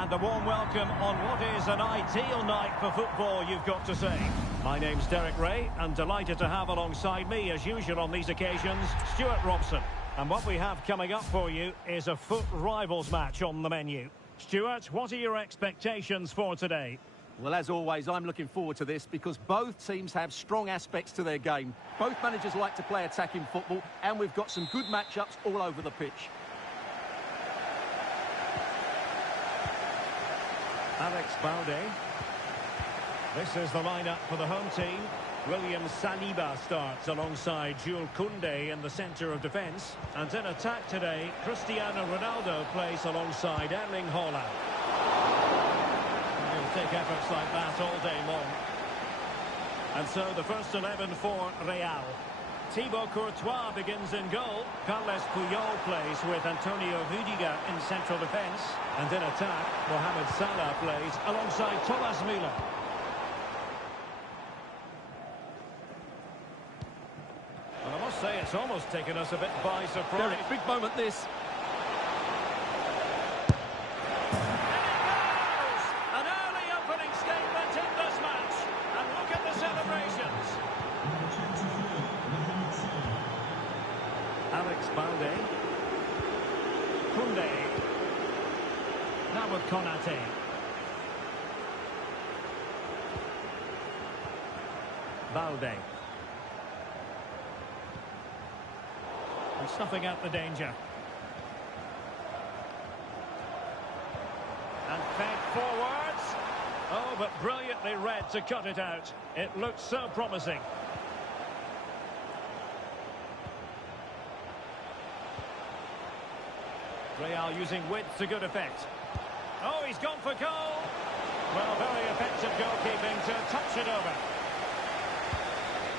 And a warm welcome on what is an ideal night for football, you've got to say. My name's Derek Ray, and delighted to have alongside me, as usual on these occasions, Stuart Robson. And what we have coming up for you is a FUT Rivals match on the menu. Stuart, what are your expectations for today? Well, as always, I'm looking forward to this because both teams have strong aspects to their game. Both managers like to play attacking football, and we've got some good matchups all over the pitch. Alex Balde. This is the lineup for the home team. William Saliba starts alongside Jules Koundé in the centre of defence. And in attack today, Cristiano Ronaldo plays alongside Erling Haaland. He'll take efforts like that all day long. And so the first 11 for Real. Thibaut Courtois begins in goal. Carles Puyol plays with Antonio Rüdiger in central defence. And in attack, Mohamed Salah plays alongside Thomas Müller. And I must say, it's almost taken us a bit by surprise. Derek, big moment this. An early opening statement in this match. And look at the celebrations. Alex Balde. Koundé. Now with Konate. Balde. And snuffing out the danger. And fed forwards. Oh, but brilliantly read to cut it out. It looked so promising. Real using width to good effect. Oh, he's gone for goal. Well, very effective goalkeeping to touch it over.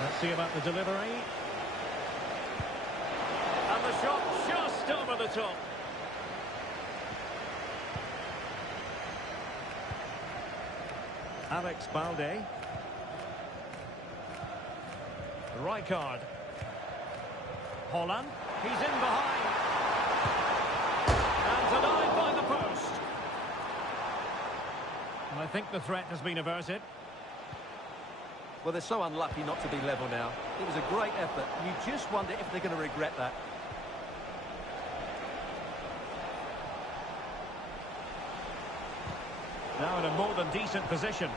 Let's see about the delivery. And the shot just over the top. Alex Balde. Rijkaard. Haaland. He's in behind. And denied by the post. I think the threat has been averted. Well, they're so unlucky not to be level now. It was a great effort. You just wonder if they're going to regret that. Now in a more than decent position.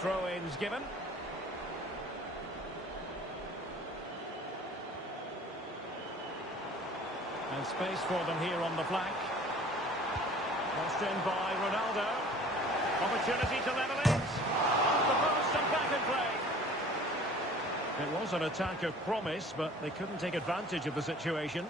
Throw-ins given. And space for them here on the flank. Crossed in by Ronaldo. Opportunity to level it. Off the post and back in play. It was an attack of promise, but they couldn't take advantage of the situation.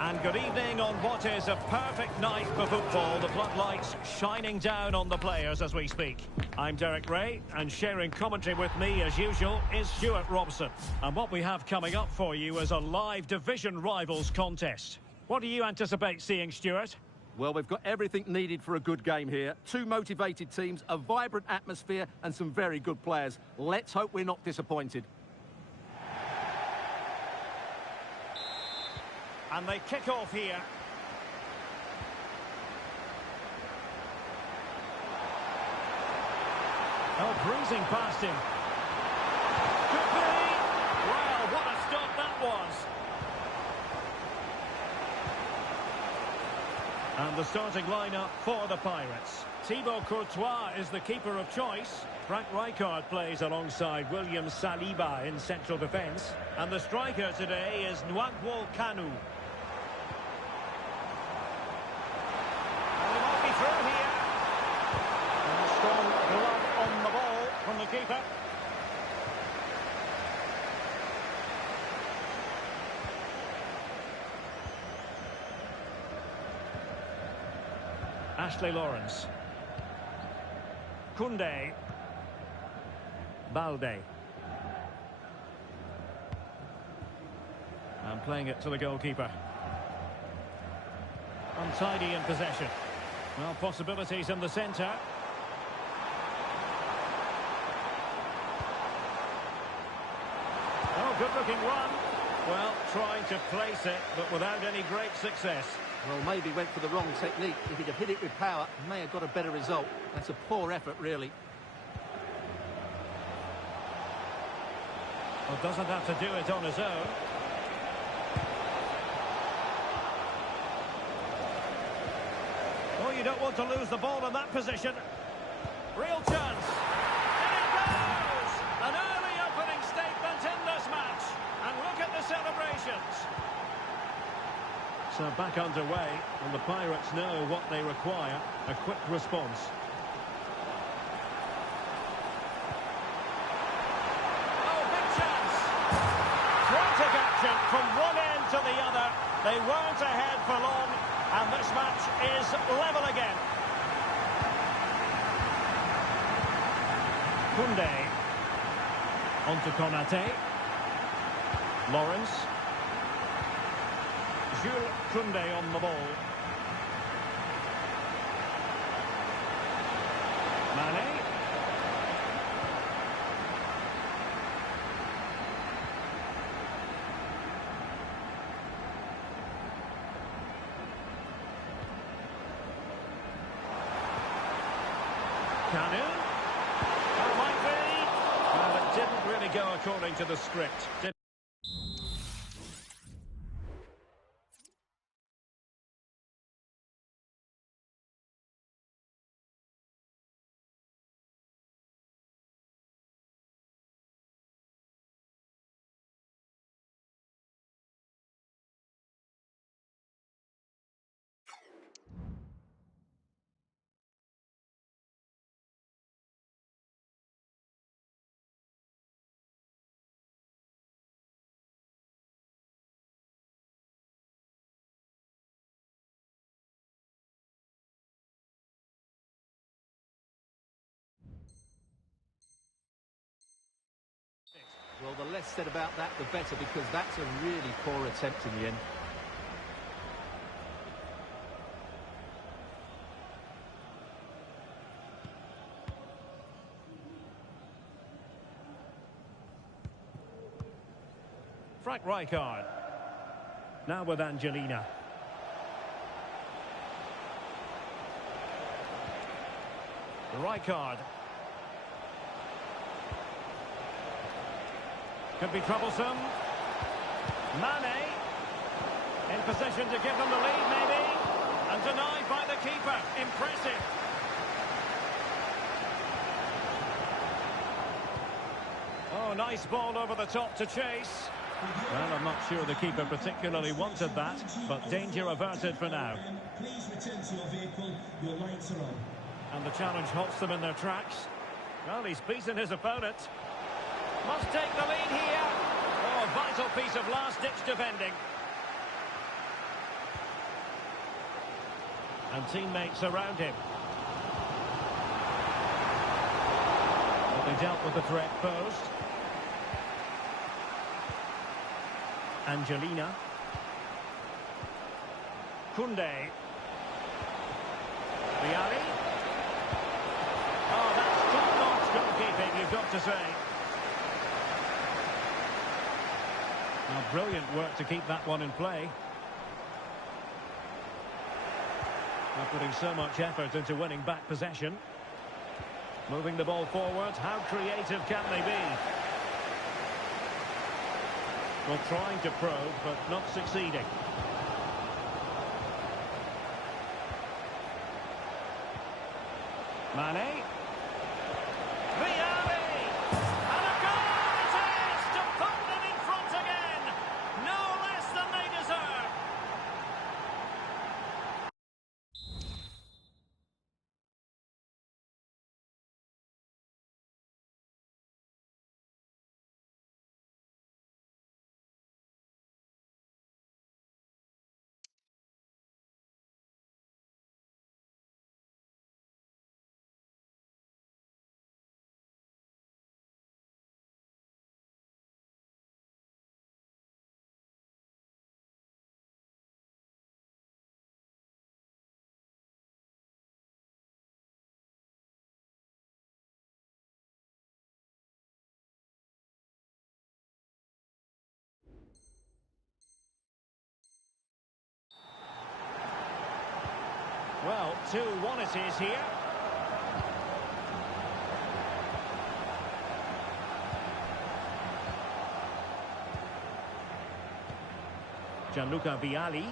And good evening on what is a perfect night for football. The floodlights shining down on the players as we speak. I'm Derek Ray, and sharing commentary with me as usual is Stuart Robson. And what we have coming up for you is a live division rivals contest. What do you anticipate seeing, Stuart? Well, we've got everything needed for a good game here. Two motivated teams, a vibrant atmosphere and some very good players. Let's hope we're not disappointed. And they kick off here. Oh, breezing past him. Could be. Wow, what a stop that was. And the starting lineup for the Pirates. Thibaut Courtois is the keeper of choice. Frank Rijkaard plays alongside William Saliba in central defence. And the striker today is Nwankwo Kanu. Through here. And a strong glove on the ball from the keeper. Ashley Lawrence. Koundé. Balde. And playing it to the goalkeeper. Untidy in possession. Well, possibilities in the centre. Oh, good-looking run. Well, trying to place it, but without any great success. Well, maybe went for the wrong technique. If he'd have hit it with power, may have got a better result. That's a poor effort, really. Well, doesn't have to do it on his own. Oh, you don't want to lose the ball in that position. Real chance. And it goes! An early opening statement in this match. And look at the celebrations. So back underway, and the Pirates know what they require. A quick response. Oh, big chance. Frantic action from one end to the other. They weren't ahead for long. And this match is level again. Koundé. On to Konate. Lawrence. Jules Koundé on the ball. Mane. Kanu. That might be. Well, it didn't really go according to the script. Well, the less said about that, the better, because that's a really poor attempt in the end. Frank Rijkaard. Now with Angelina. Rijkaard. Could be troublesome. Mane. In position to give them the lead, maybe. And denied by the keeper. Impressive. Oh, nice ball over the top to chase. Well, I'm not sure the keeper particularly wanted that, but danger averted for now. Please return to your vehicle. Your lights are on. And the challenge halts them in their tracks. Well, he's beaten his opponent. Must take the lead here. Oh, a vital piece of last-ditch defending. And teammates around him. But they dealt with the threat posed. Angelina. Koundé. Vialli. Oh, that's top-notch goalkeeping, you've got to say. Now, brilliant work to keep that one in play. They're putting so much effort into winning back possession. Moving the ball forward, how creative can they be? Well, trying to probe, but not succeeding. Mane. Vialli! And a goal it is to put them in front again! No less than they deserve! Well, 2-1 it is here. Gianluca Vialli.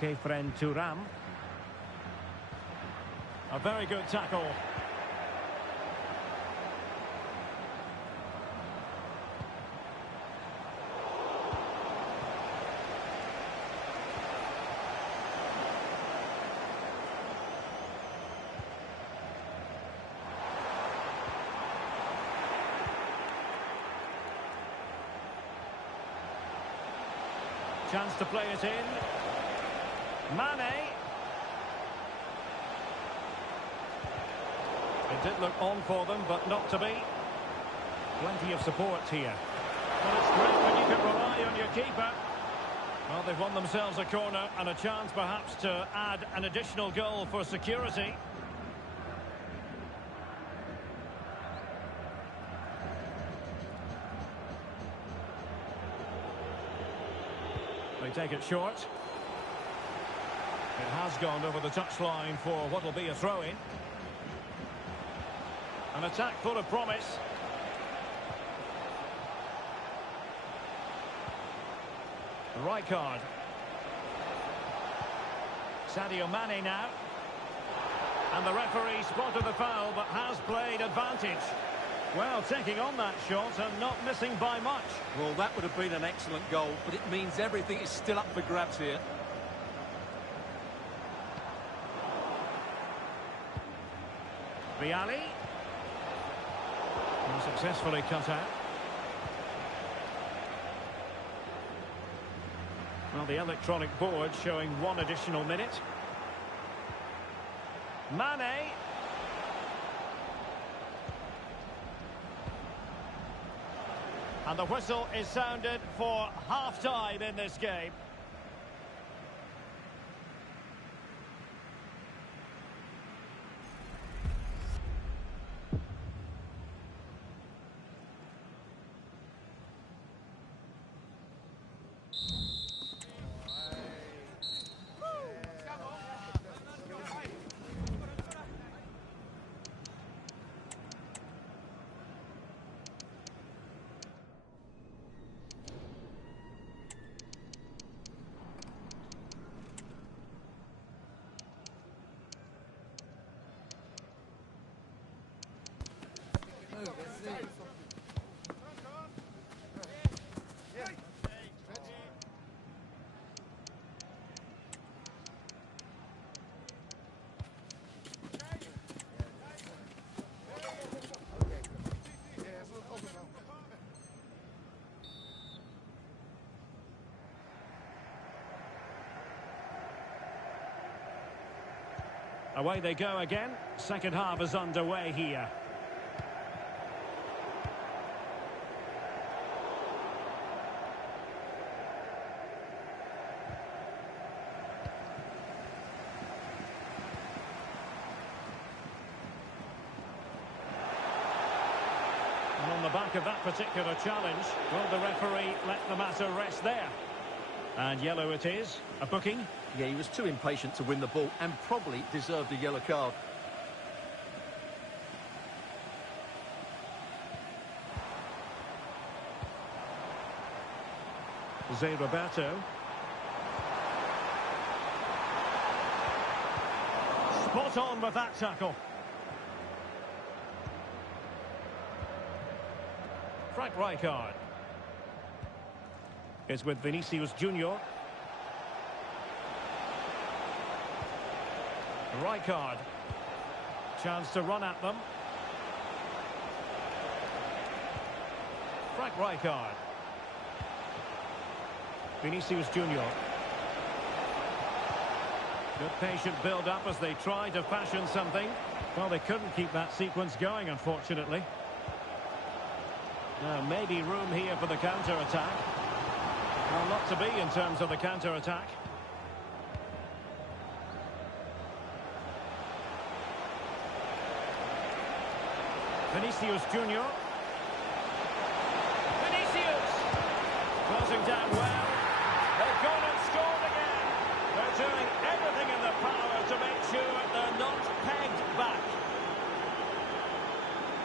Khéphren Thuram. A very good tackle. Chance to play it in. Mane. It did look on for them, but not to be. Plenty of support here. Well, it's great when you can rely on your keeper. Well, they've won themselves a corner and a chance perhaps to add an additional goal for security. They take it short. It has gone over the touchline for what will be a throw-in. An attack full of promise. Rijkaard. Sadio Mane now. And the referee spotted the foul but has played advantage. Well, taking on that shot and not missing by much. Well, that would have been an excellent goal, but it means everything is still up for grabs here. Vialli. And successfully cut out. Well, the electronic board showing 1 additional minute. Mane. And the whistle is sounded for half-time in this game. Away they go again. Second half is underway here. And on the back of that particular challenge, will the referee let the matter rest there? And yellow it is. A booking. Yeah, he was too impatient to win the ball and probably deserved a yellow card. Zé Roberto. Spot on with that tackle. Frank Rijkaard. It's with Vinicius Junior. Rijkaard. Chance to run at them. Frank Rijkaard. Vinicius Junior. Good patient build-up as they try to fashion something. Well, they couldn't keep that sequence going, unfortunately. Now, maybe room here for the counter-attack. Well, not to be in terms of the counter-attack. Vinicius Junior. Vinicius! Closing down well. They've gone and scored again. They're doing everything in their power to make sure they're not pegged back.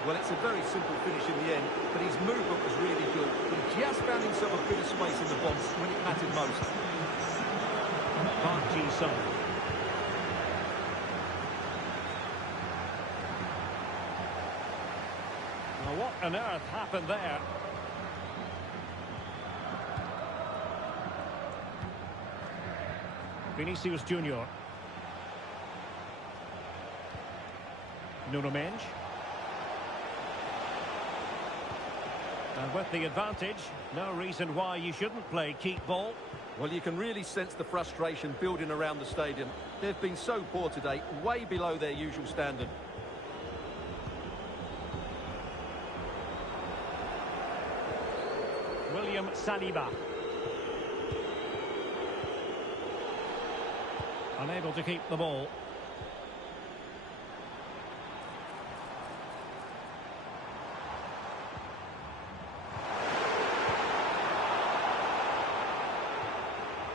Well, it's a very simple finish in the end, but his movement was really good. He just found himself a bit of space in the box when it mattered most. Park Ji-sung. Well, what on earth happened there? Vinicius Junior. Nuno Mendes. And with the advantage, no reason why you shouldn't play keep ball. Well, you can really sense the frustration building around the stadium. They've been so poor today, way below their usual standard. William Saliba. Unable to keep the ball.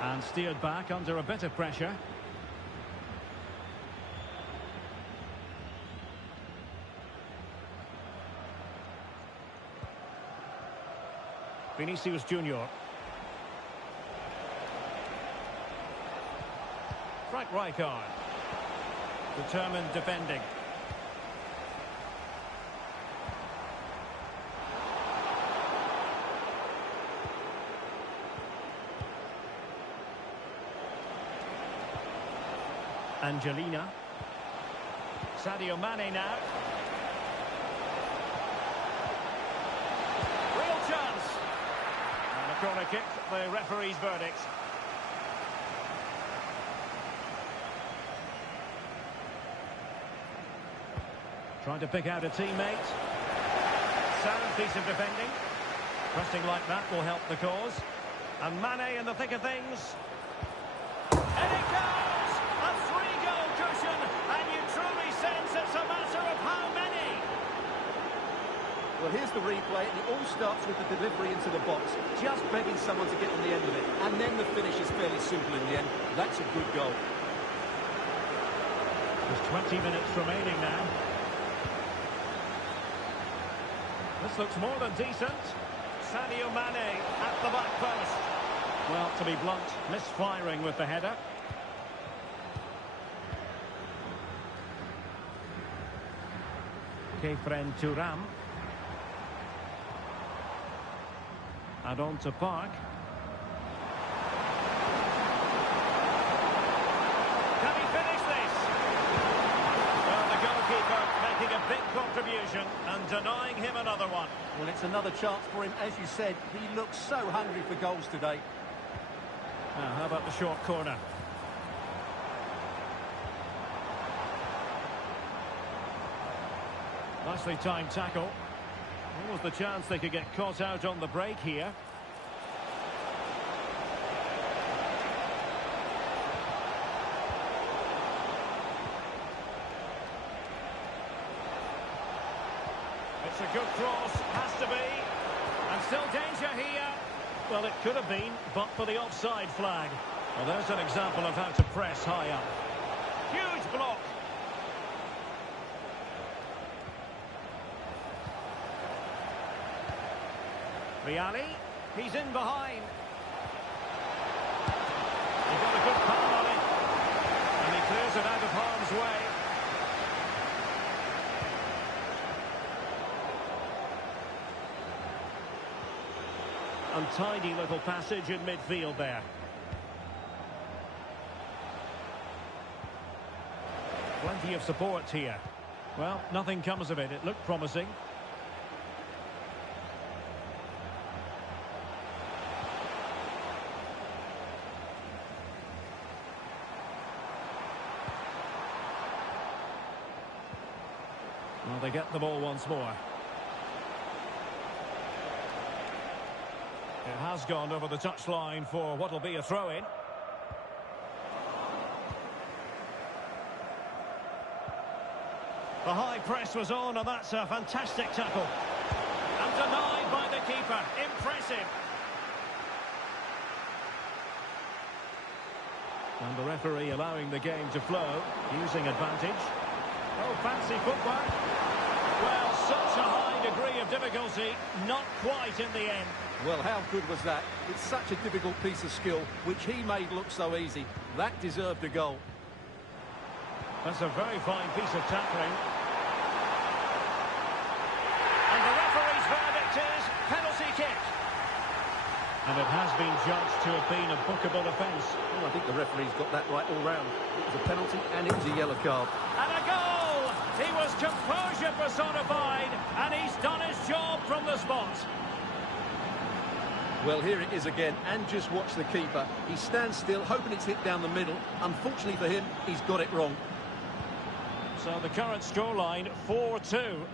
And steered back under a bit of pressure. Vinicius Junior. Frank Rijkaard. Determined defending. Angelina. Sadio Mane now. Real chance. And a corner kick, the referee's verdict. Trying to pick out a teammate. Sound piece of defending. Pressing like that will help the cause. And Mane in the thick of things. And it goes! A three-goal cushion, and you truly sense it's a matter of how many. Well, here's the replay, and it all starts with the delivery into the box, just begging someone to get on the end of it. And then the finish is fairly simple in the end. That's a good goal. There's 20 minutes remaining now. This looks more than decent. Sadio Mane at the back post. Well, to be blunt, misfiring with the header. Khéphren Thuram. And on to Park. Can he finish this? Well, the goalkeeper making a big contribution and denying him another one. Well, it's another chance for him. As you said, he looks so hungry for goals today. Now, how about the short corner? Nicely timed tackle. What was the chance they could get caught out on the break here? It's a good cross, has to be. And still danger here. Well, it could have been, but for the offside flag. Well, there's an example of how to press high up. Huge block. Vialli, he's in behind. He got a good palm on it. And he clears it out of harm's way. Untidy little passage in midfield there. Plenty of support here. Well, nothing comes of it. It looked promising. Well, they get the ball once more. It has gone over the touchline for what will be a throw-in. The high press was on, and that's a fantastic tackle. And denied by the keeper. Impressive. And the referee allowing the game to flow, using advantage. Oh, fancy footwork. Well, such a high degree of difficulty, not quite in the end. Well, how good was that? It's such a difficult piece of skill, which he made look so easy. That deserved a goal. That's a very fine piece of tackling. And the referee's verdict is penalty kick. And it has been judged to have been a bookable offence. Well, I think the referee's got that right all round. It was a penalty and it was a yellow card. And a goal! He was composure personified, and he's done his job from the spot. Well, here it is again, and just watch the keeper. He stands still, hoping it's hit down the middle. Unfortunately for him, he's got it wrong. So the current scoreline, 4-2.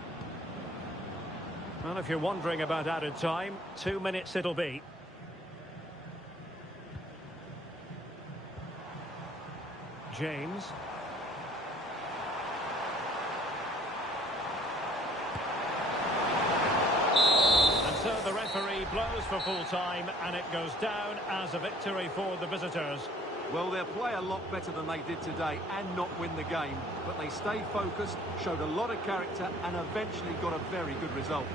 Well, if you're wondering about added time, 2 minutes it'll be. James. And so the referee blows for full time, and it goes down as a victory for the visitors. Well, they'll play a lot better than they did today and not win the game. But they stayed focused, showed a lot of character, and eventually got a very good result.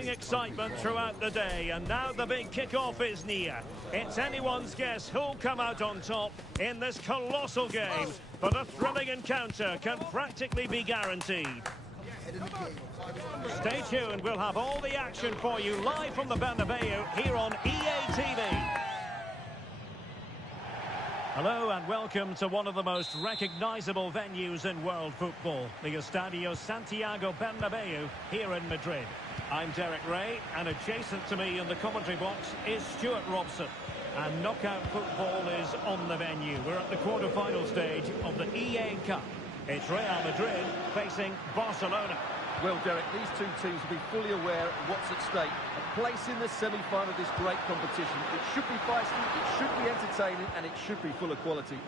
growing excitement throughout the day, and now the big kick-off is near. It's anyone's guess who'll come out on top in this colossal game, but a thrilling encounter can practically be guaranteed. Stay tuned, we'll have all the action for you live from the Bernabeu here on EA TV. Hello and welcome to one of the most recognisable venues in world football, the Estadio Santiago Bernabeu here in Madrid. I'm Derek Ray, and adjacent to me in the commentary box is Stuart Robson. And knockout football is on the venue. We're at the quarter-final stage of the EA Cup. It's Real Madrid facing Barcelona. Well, Derek, these two teams will be fully aware of what's at stake. A place in the semi-final of this great competition. It should be feisty, it should be entertaining, and it should be full of quality.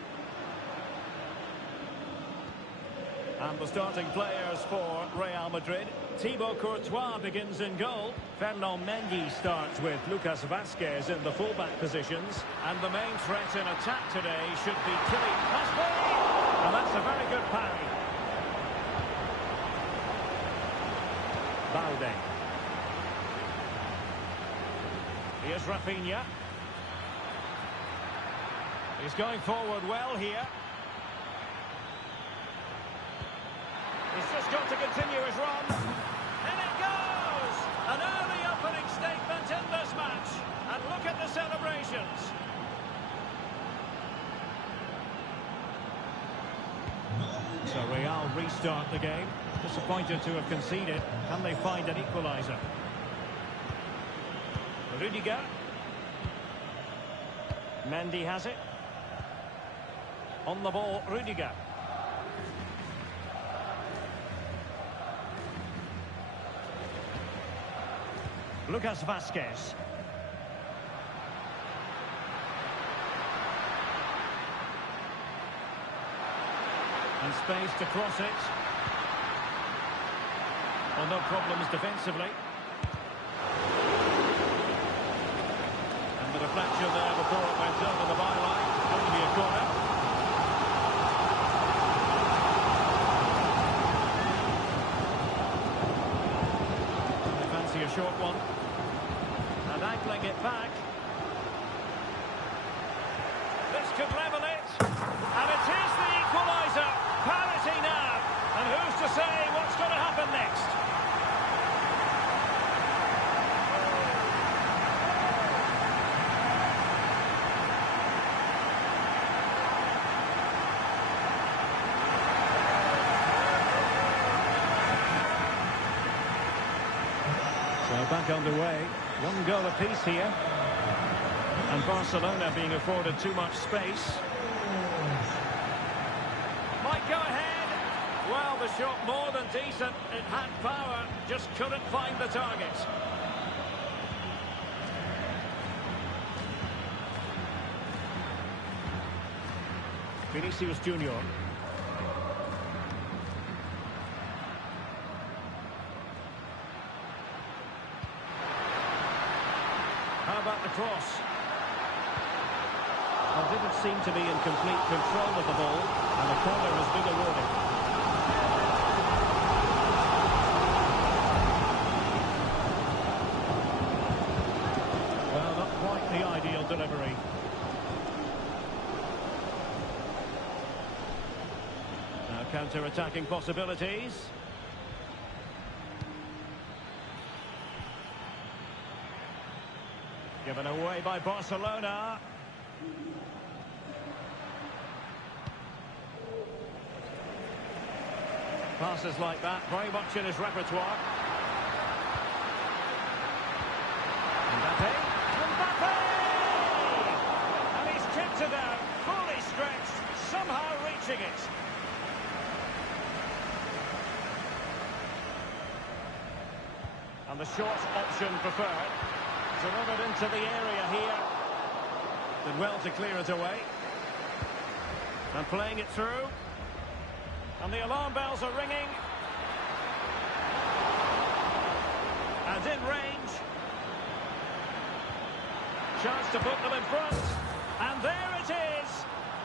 And the starting players for Real Madrid. Thibaut Courtois begins in goal. Ferland Mendy starts with Lucas Vazquez in the fullback positions. And the main threat in attack today should be Kylian Mbappé. And that's a very good parry. Balde. Here's Rafinha. He's going forward well here. He's just got to continue his run. And it goes! An early opening statement in this match. And look at the celebrations. So Real restart the game. Disappointed to have conceded. Can they find an equaliser? Rudiger. Mendy has it. On the ball, Rudiger. Lucas Vazquez. And space to cross it. Well, no problems defensively. And the deflection there before it went over the byline. Going to be a corner. They fancy a short one. And angling it back. This could level it. And it is the equaliser. Parity now. And who's to say what's going to happen next? So back underway. One goal apiece here. And Barcelona being afforded too much space. Might go ahead. Well, the shot more than decent. It had power, just couldn't find the target. Vinicius Junior. How about the cross? Well, didn't seem to be in complete control of the ball, and the corner has been awarded. Well, not quite the ideal delivery. Now counter-attacking possibilities. Given away by Barcelona. Passes like that, very much in his repertoire. Mbappé! Mbappé! And he's kicked it out, fully stretched, somehow reaching it. And the short option preferred. Delivered into the area here. Did well to clear it away. And playing it through. And the alarm bells are ringing. And in range. Chance to put them in front. And there it is.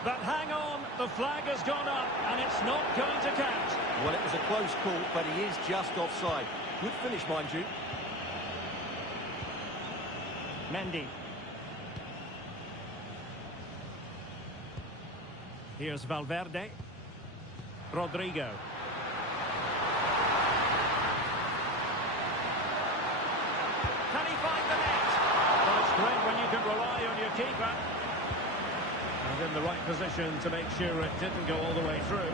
But hang on, the flag has gone up and it's not going to count. Well, it was a close call, but he is just offside. Good finish, mind you. Mendy. Here's Valverde. Rodrigo. Can he find the net? Well, it's great when you can rely on your keeper. And in the right position to make sure it didn't go all the way through.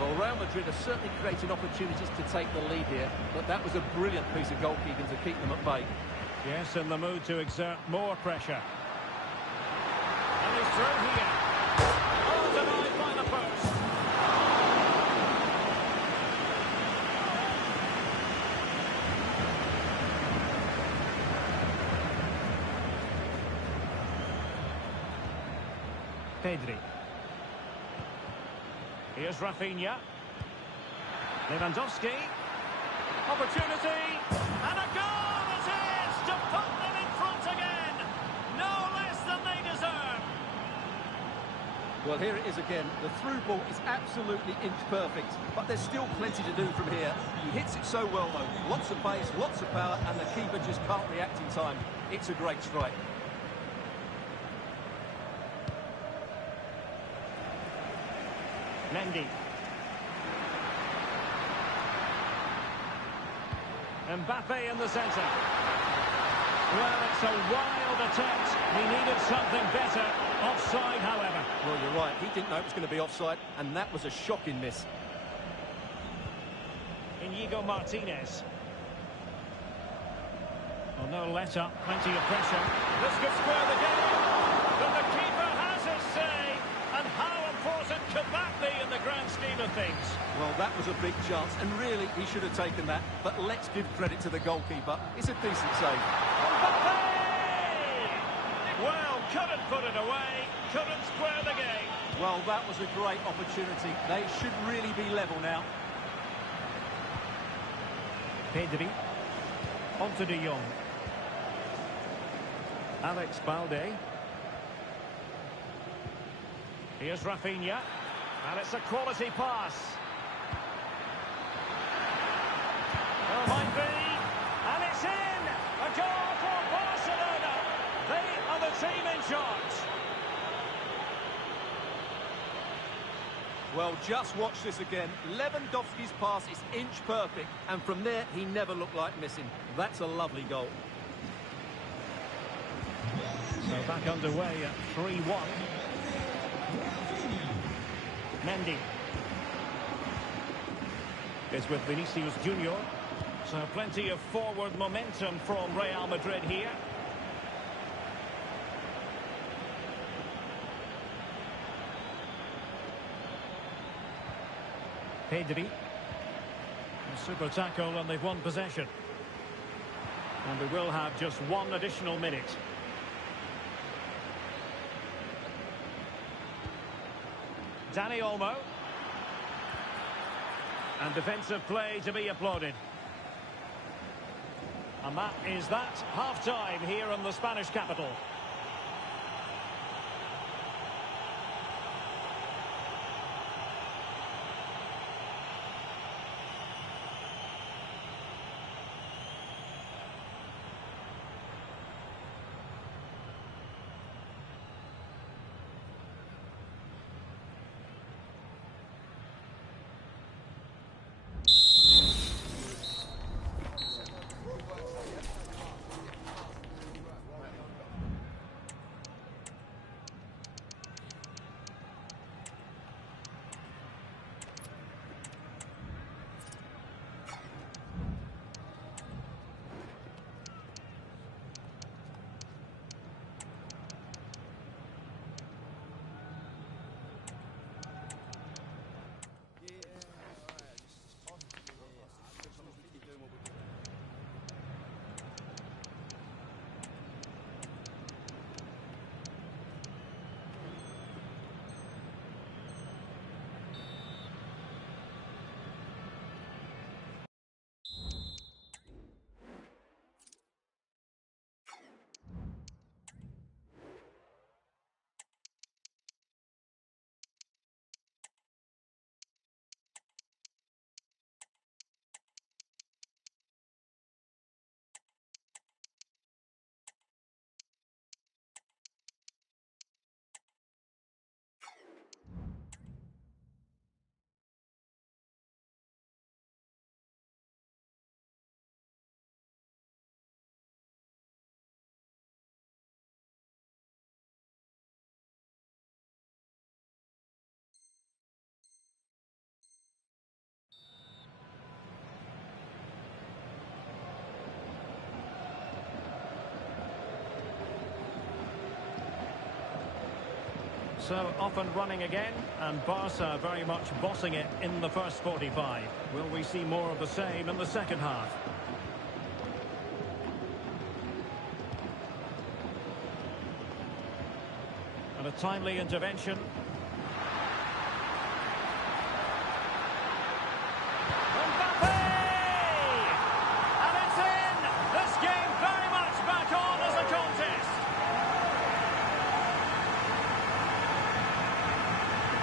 Well, Real Madrid are certainly creating opportunities to take the lead here, but that was a brilliant piece of goalkeeping to keep them at bay. Yes, in the mood to exert more pressure. And he's through here. Oh, denied by the post. Pedri. Here's Rafinha. Lewandowski. Opportunity. And a goal it is to put them in front again. No less than they deserve. Well, here it is again. The through ball is absolutely inch perfect, but there's still plenty to do from here. He hits it so well, though. Lots of pace, lots of power, and the keeper just can't react in time. It's a great strike. Mendy. Mbappe in the centre. Well, it's a wild attempt. He needed something better. Offside, however. Well, you're right. He didn't know it was going to be offside, and that was a shocking miss. Inigo Martinez. Oh, no let up. Plenty of pressure. This could square the game. But the keeper has his say. And how important could that be in the grand scheme of things? Well, that was a big chance, and really, he should have taken that. But let's give credit to the goalkeeper. It's a decent save. Mbappe! Well, couldn't put it away, couldn't square the game. Well, that was a great opportunity. They should really be level now. Pedri. Onto De Jong. Alex Balde. Here's Rafinha. And it's a quality pass. Oh, might be. And it's in! A goal for Barcelona! They are the team in charge. Well, just watch this again. Lewandowski's pass is inch perfect, and from there, he never looked like missing. That's a lovely goal. So back underway at 3-1. Mendy is with Vinicius Junior. So plenty of forward momentum from Real Madrid here. Pedri. A super tackle and they've won possession. And we will have just one additional minute. Dani Olmo. And defensive play to be applauded. And that is that. Half-time here in the Spanish capital. So off and running again, and Barca very much bossing it in the first 45. Will we see more of the same in the second half? And a timely intervention. Mbappe! And it's in! This game very much back on as a contest.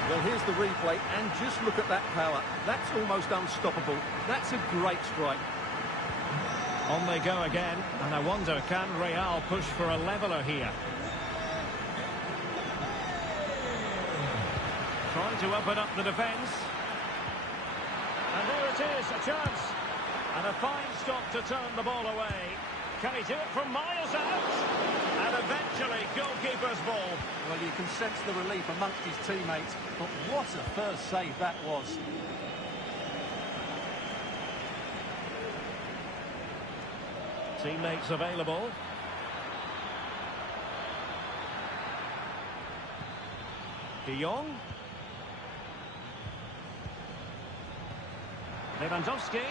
Well, here's the replay, and just look at that power. That's almost unstoppable. That's a great strike. On they go again, and I wonder, can Real push for a leveller here? Trying to open up the defence. And there it is, a chance. And a fine stop to turn the ball away. Can he do it from miles out? And eventually, goalkeeper's ball. Well, you can sense the relief amongst his teammates, but what a first save that was. Teammates available. De Jong. Lewandowski.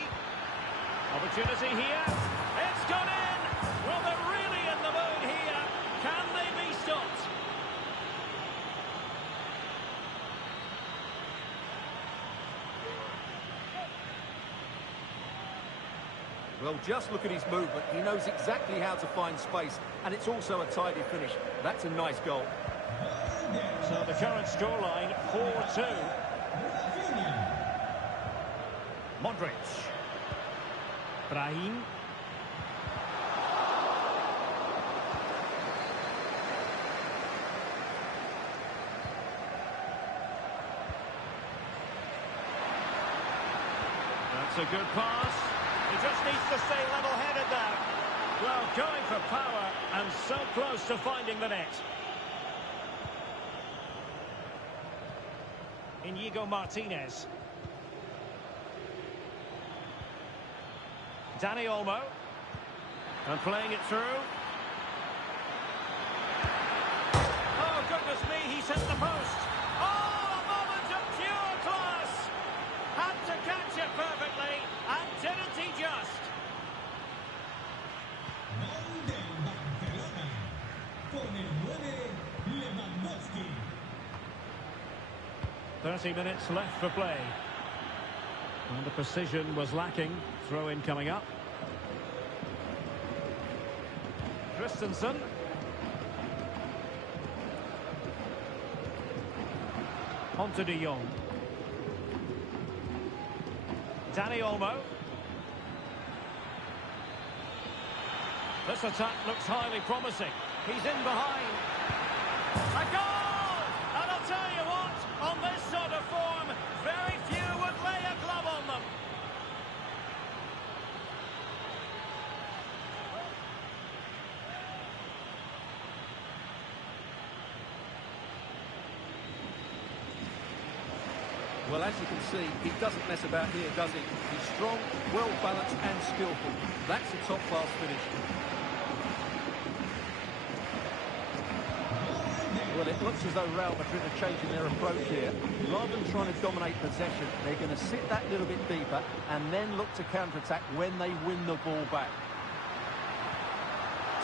Opportunity here. It's gone in! Well, they're really in the mood here. Can they be stopped? Well, just look at his movement. He knows exactly how to find space, and it's also a tidy finish. That's a nice goal. So the current scoreline, 4-2. Modric. Brahim. That's a good pass. He just needs to stay level-headed now. Well, going for power and so close to finding the net. Inigo Martinez. Dani Olmo. And playing it through. Oh, goodness me, he's hit the post. Oh, a moment of pure class. Had to catch it perfectly, and didn't he just? Gol del Barcelona con el 9 Lewandowski. 30 minutes left for play. And the precision was lacking. Throw-in coming up. Christensen. On to De Jong. Dani Olmo. This attack looks highly promising. He's in behind. A goal! And I'll tell you what, on this sort of form, very few would lay a glove on them. Well, as you can see, he doesn't mess about here, does he? He's strong, well-balanced and skillful. That's a top-class finish. Well, it looks as though Real Madrid are changing their approach here. Rather than trying to dominate possession, they're going to sit that little bit deeper and then look to counter-attack when they win the ball back.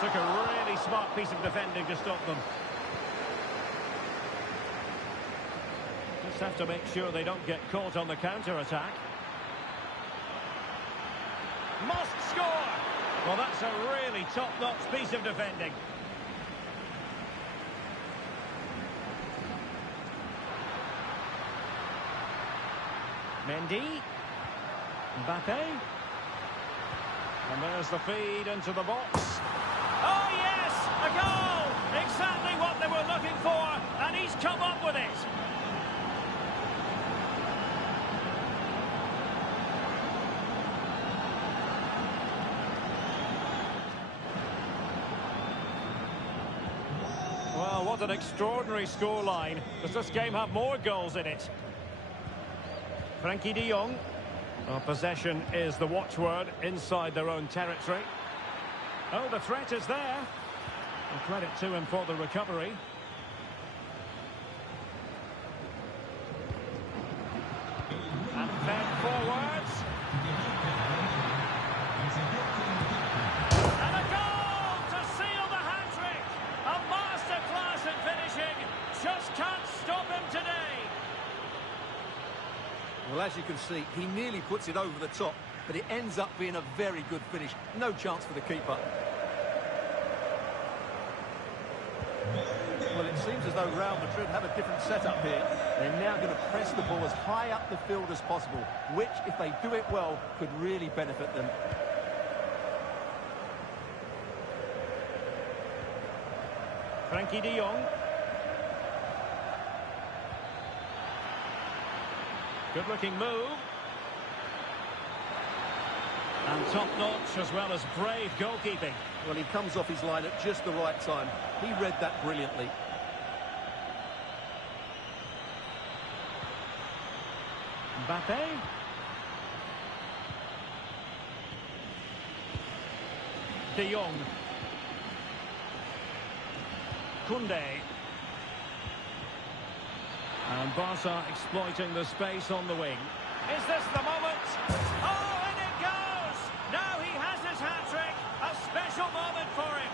Took a really smart piece of defending to stop them. Just have to make sure they don't get caught on the counter-attack. Must score! Well, that's a really top-notch piece of defending. Mendy. Mbappe. And there's the feed into the box. Oh, yes! A goal! Exactly what they were looking for, and he's come up with it. Well, what an extraordinary scoreline. Does this game have more goals in it? Frenkie de Jong. Well, possession is the watchword inside their own territory. Oh, the threat is there. And credit to him for the recovery. forwards. And a goal to seal the hat-trick. A masterclass in finishing. Just can't stop him today. Well, as you can see, he nearly puts it over the top, but it ends up being a very good finish. No chance for the keeper. Well, it seems as though Real Madrid have a different setup here. They're now going to press the ball as high up the field as possible, which, if they do it well, could really benefit them. Frenkie de Jong. Good-looking move. And top-notch as well as brave goalkeeping. Well, he comes off his line at just the right time. He read that brilliantly. Mbappe. De Jong. Koundé. And Barca exploiting the space on the wing. Is this the moment? Oh, and it goes! Now he has his hat-trick. A special moment for him.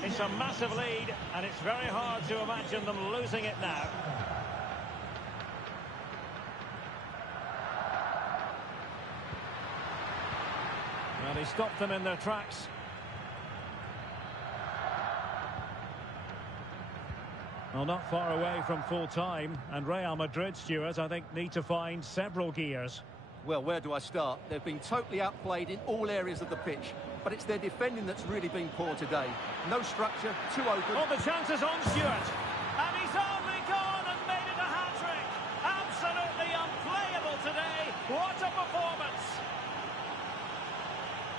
It's a massive lead, and it's very hard to imagine them losing it now. Well, he stopped them in their tracks. Well, not far away from full time, and Real Madrid, Stuart, I think, need to find several gears. Well, where do I start? They've been totally outplayed in all areas of the pitch, but it's their defending that's really been poor today. No structure, too open. Oh, the chance is on, Stuart. And he's only gone and made it a hat-trick. Absolutely unplayable today. What a performance.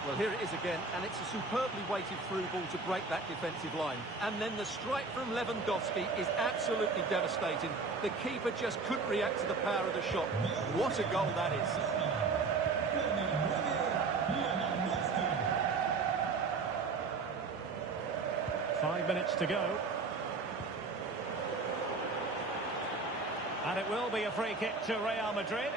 Well, here it is again, and it's a superbly weighted through ball to break that defensive line. And then the strike from Lewandowski is absolutely devastating. The keeper just couldn't react to the power of the shot. What a goal that is. Lewandowski. 5 minutes to go. And it will be a free kick to Real Madrid.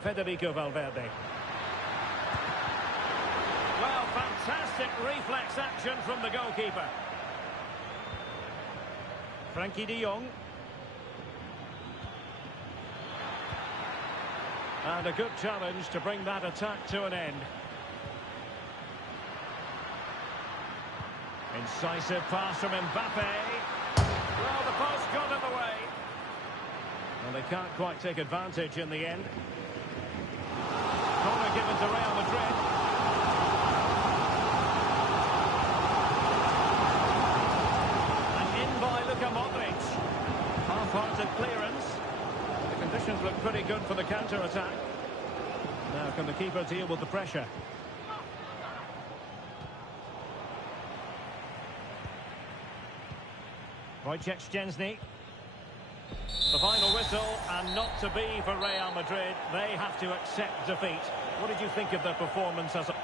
Federico Valverde. Well, fantastic reflex action from the goalkeeper. Frenkie de Jong. And a good challenge to bring that attack to an end. Incisive pass from Mbappe. Well, the post got in the way. And they can't quite take advantage in the end. Corner given to Real Madrid. And in by Luka Modric. Half-hearted clearance. The conditions look pretty good for the counter-attack. Now can the keeper deal with the pressure? Wojciech Szczęsny. The final whistle, and not to be for Real Madrid. They have to accept defeat. What did you think of their performance as a...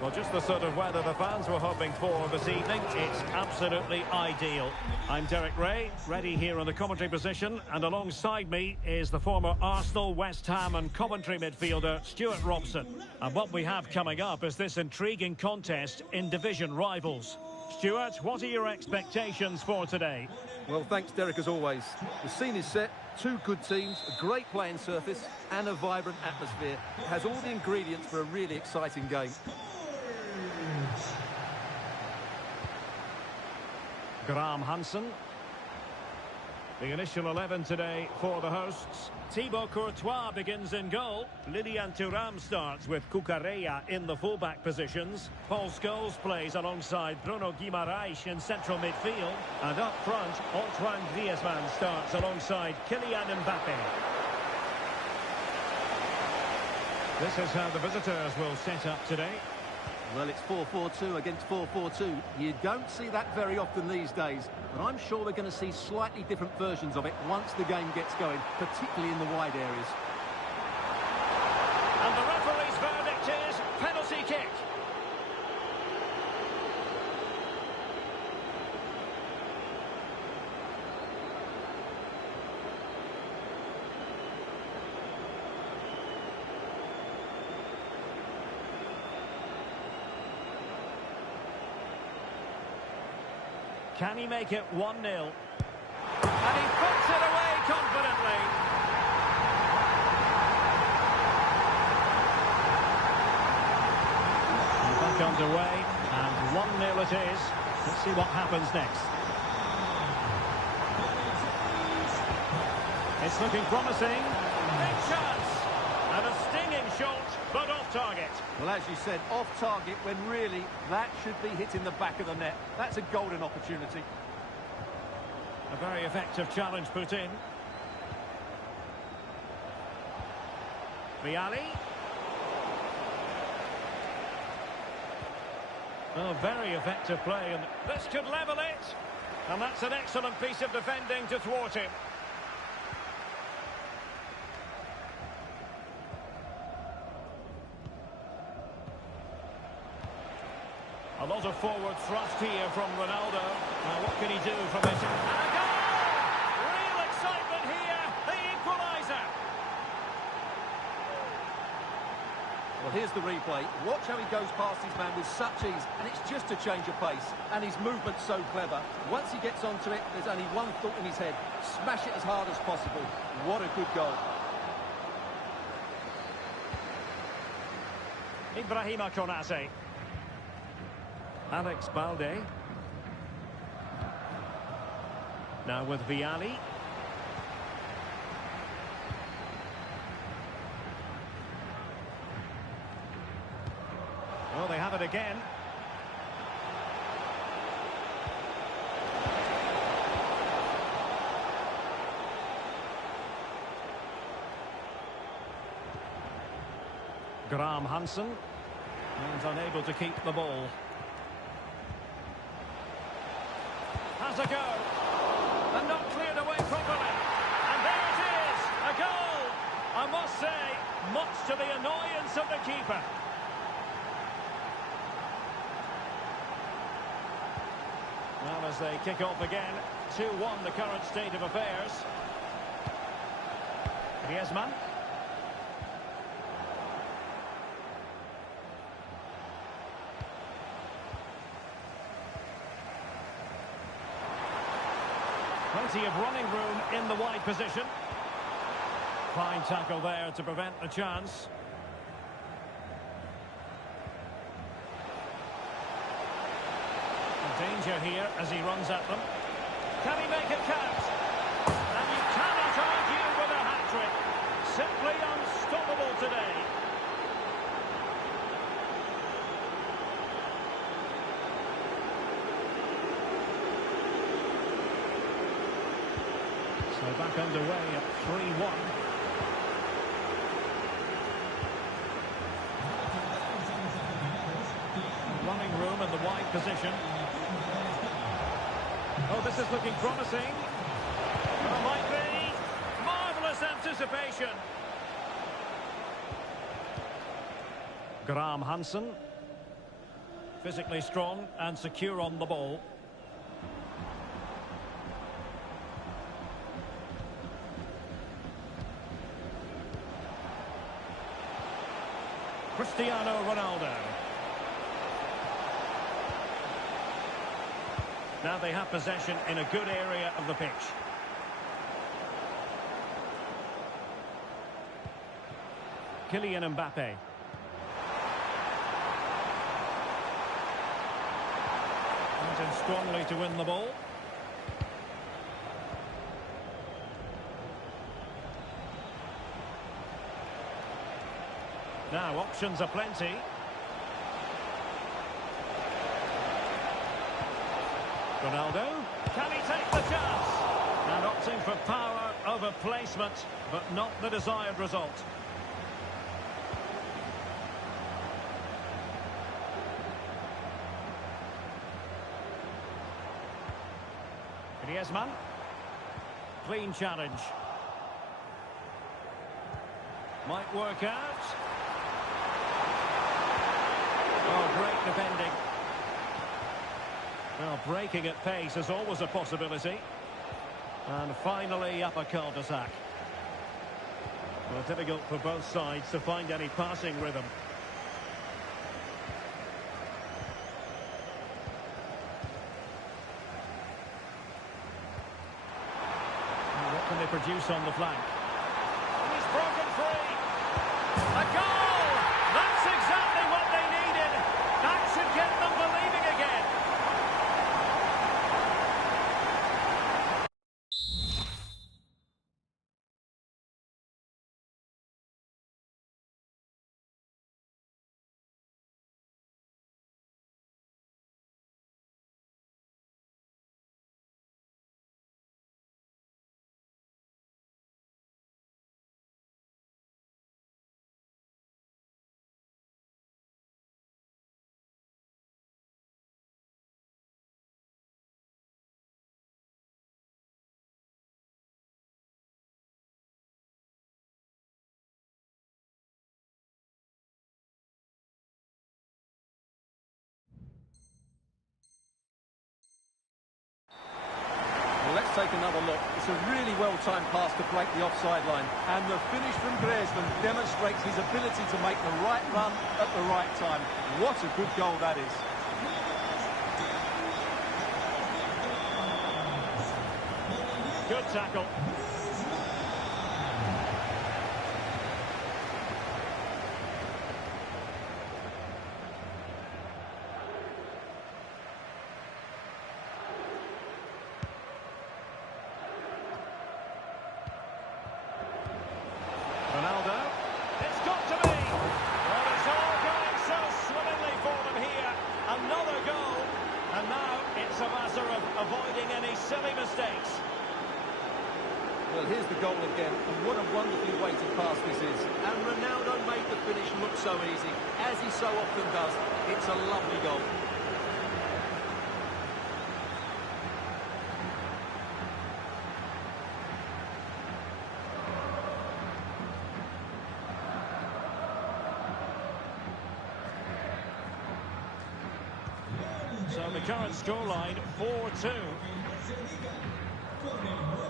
Well, just the sort of weather the fans were hoping for this evening. It's absolutely ideal. I'm Derek Ray, ready here in the commentary position, and alongside me is the former Arsenal, West Ham and Coventry midfielder Stuart Robson. And what we have coming up is this intriguing contest in division rivals. Stuart, what are your expectations for today? Well, thanks, Derek, as always. The scene is set, two good teams, a great playing surface and a vibrant atmosphere. It has all the ingredients for a really exciting game. Graham Hansen. The initial 11 today for the hosts. Thibaut Courtois begins in goal. Lilian Thuram starts with Cucurella in the fullback positions. Paul Scholes plays alongside Bruno Guimaraes in central midfield. And up front, Antoine Griezmann starts alongside Kylian Mbappe. This is how the visitors will set up today. Well, it's 4-4-2 against 4-4-2. You don't see that very often these days, but I'm sure we're going to see slightly different versions of it once the game gets going, particularly in the wide areas. And the referee's verdict is penalty kick. Can he make it 1-0? And he puts it away confidently. Back underway, and 1-0 it is. Let's see what happens next. It's looking promising. Big chance. And a stinging shot, but off target. Well, as you said, off target when really that should be hitting the back of the net. That's a golden opportunity. A very effective challenge put in. Vialli. Oh, very effective play, and this could level it. And that's an excellent piece of defending to thwart him. A lot of forward thrust here from Ronaldo. Now what can he do from this? And a goal! Real excitement here, the equaliser. Well, here's the replay. Watch how he goes past his man with such ease, and it's just a change of pace. And his movement's so clever. Once he gets onto it, there's only one thought in his head. Smash it as hard as possible. What a good goal. Ibrahima Konate. Alex Balde. Now with Vialli. Oh, they have it again. Graham Hansen. And unable to keep the ball. Has a go, and not cleared away properly, and there it is, a goal. I must say, much to the annoyance of the keeper. Well, as they kick off again, 2-1 the current state of affairs. Griezmann. Plenty of running room in the wide position. Fine tackle there to prevent the chance. Danger here as he runs at them. Can he make it count? And you cannot argue with a hat-trick. Simply unstoppable today. So back underway at 3-1. Running room in the wide position. Oh, this is looking promising. Oh, might be. Marvellous anticipation. Graham Hansen. Physically strong and secure on the ball. Cristiano Ronaldo. Now they have possession in a good area of the pitch. Kylian Mbappe. Went in strongly to win the ball. Now options are plenty. Ronaldo, can he take the chance? And opting for power over placement, but not the desired result. Griezmann. Clean challenge. Might work out. Oh, great defending. Well, breaking at pace is always a possibility. And finally up a cul-de-sac. Well, difficult for both sides to find any passing rhythm. And what can they produce on the flank? He's broken free. A goal! That's exactly what they needed. That should get them believing again. Well, let's take another look. It's a really well-timed pass to break the offside line. And the finish from Griezmann demonstrates his ability to make the right run at the right time. What a good goal that is. Good tackle. Ronaldo. It's got to be. Well, it's all going so swimmingly for them here. Another goal. And now it's a matter of avoiding any silly mistakes. Well, here's the goal again, and what a wonderfully weighted pass this is. And Ronaldo made the finish look so easy, as he so often does. It's a lovely goal. So the current scoreline, 4-2. Se diga con el